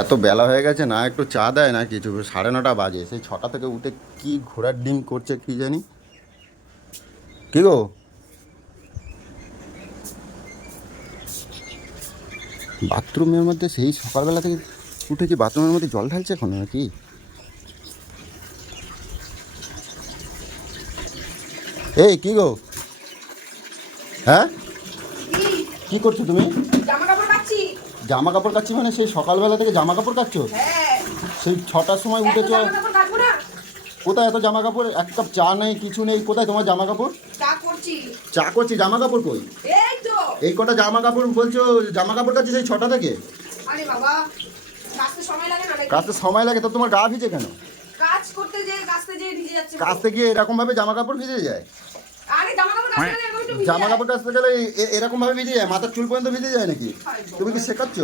এত বেলা হয়ে গেছে না, একটু চা দেয় না কিছু, 9:30 বাজে, সেই 6টা থেকে উঠে কি ঘোড়ার ডিম করছে কি জানি। কি গো, বাথরুমের মধ্যে সেই সকালবেলা থেকে উঠে কি বাথরুমের মধ্যে জল ঢালছে এখন নাকি? এই কি গো, হ্যাঁ কি? কি করছো তুমি? জামা কাপড় কাচ্ছি। জামা কাপড় কাচ্ছি মানে সেই সকালবেলা থেকে জামা কাপড় কাচ্ছো? হ্যাঁ। সেই 6টার সময় এত উঠেছো? জামা কাপড় কাচবো না? কোথায় এত জামা কাপড়? এক কাপ চা নেই, কিছু নেই, কোথায় তোমার জামা কাপড়? চা করছি। চা করছি, জামা কাপড় কই? এই তো। এই কটা জামা কাপড় বলছো জামা কাপড় কাচ্ছি সেই 6টা থেকে? আরে বাবা, কাচতে সময় লাগে না নাকি? কাচতে সময় লাগে তো তোমার গা ভিজে কেন? কাজ করতে যে কাচতে যে ভিজে যাচ্ছে। কাচতে গিয়ে এরকম ভাবে জামা কাপড় ভিজে যায়? আরে জামা কাপড় কাচতে গেলে এরকম একটু ভিজে জামা যায়। কাপড় কাচতে গেলে এরকম ভাবে ভিজে যায়? মাথার চুল পর্যন্ত ভিজে যায় নাকি? তুমি কি শেখাচ্ছ?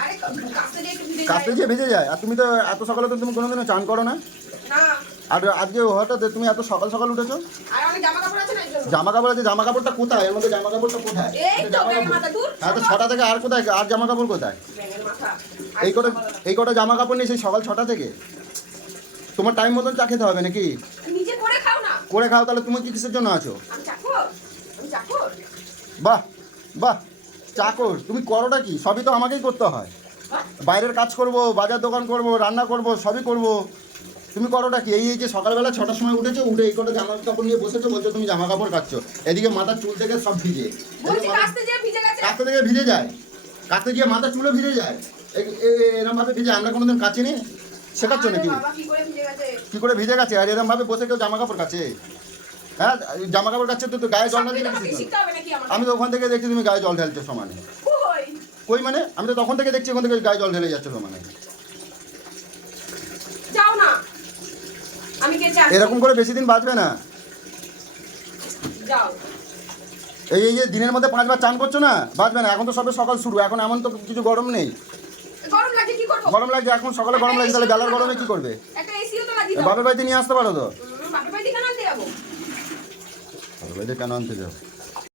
আরে কাচতে যে একটু ভিজে যায়। কাচতে গিয়ে ভিজে যায়? আর তুমি তো এত সকালে তো তুমি কোনোদিনও চান করো না। না। আর আজকে হঠাৎ তুমি এত সকাল সকাল উঠেছো? আর অনেক জামা কাপড় আছে না এর জন্য। জামা কাপড় আছে, জামা কাপড়টা কোথায়? এর মধ্যে জামা কাপড়টা কোথায়? এই তো জামা ব্যাঙের কাপড় মাথা দূর। হ্যাঁ, তো 6টা থেকে আর কোথায়? আর জামা কাপড় কোথায়? ব্যাঙের মাথা। এই কটা জামা কাপড় নেই সেই সকাল 6টা থেকে? তোমার টাইম মতন চা খেতে হবে নাকি? নিজে করে খাও না। করে খাও, তাহলে তুমি কি কিসের জন্য আছো? আমি চাকর। আমি চাকর। বাহ বাহ, চাকর? তুমি করোটা কি? সবই তো আমাকেই করতে হয়। বাইরের কাজ করব, বাজার দোকান করব, রান্না করব, সবই করব। তুমি করোটা কি? এই যে সকালবেলা 6টার সময় উঠেছো, উঠে এই কটা জামা কাপড় নিয়ে বসেছো, বলছো তুমি জামা কাপড় কাচ্ছো। এদিকে মাথার চুল থেকে সব ভিজে। বলছি কাচতে যে ভিজে গেছে। কাঁচতে থেকে ভিজে যায়? কাঁচতে গিয়ে মাথার চুলও ভিজে যায়? এরকম ভাবে ভিজে? আমরা কোনোদিন কাচিনি, শেখাচ্ছ আরে নাকি? বাবা, কি করে ভিজে গেছে? কি করে ভিজে গেছে? আর এরকম ভাবে বসে কেউ জামা কাপড় কাচে? হ্যাঁ, জামা কাপড় কাচ্ছে তো গায়ে জল না দিলে আমাকে কিছু। শিখতে হবে নাকি আমাকে? আমি তো ওখান থেকে দেখছি তুমি গায়ে জল ঢালছো সমানে। কই? কই মানে? আমি তো তখন থেকে দেখছি ওখান থেকে গায়ে জল ঢেলে যাচ্ছে সমানে। যাও না। আমি কে চা? এরকম করে বেশি দিন বাঁচবে না। যাও। এই যে দিনের মধ্যে 5বার চান করছো না, বাঁচবে না। এখন তো সবে সকাল শুরু, এখন এমন তো কিছু গরম নেই। গরম লাগে কি করব? গরম লাগছে এখন সকালে, গরম লাগছে, তাহলে বেলার গরমে কি করবে? একটা এসিও তো লাগিয়ে দাও। বাপের বাড়িতে নিয়ে আসতে পারো তো। বাপের বাড়ি কেন আনতে যাবো? বাপের বাড়িতে কেন আনতে যাও?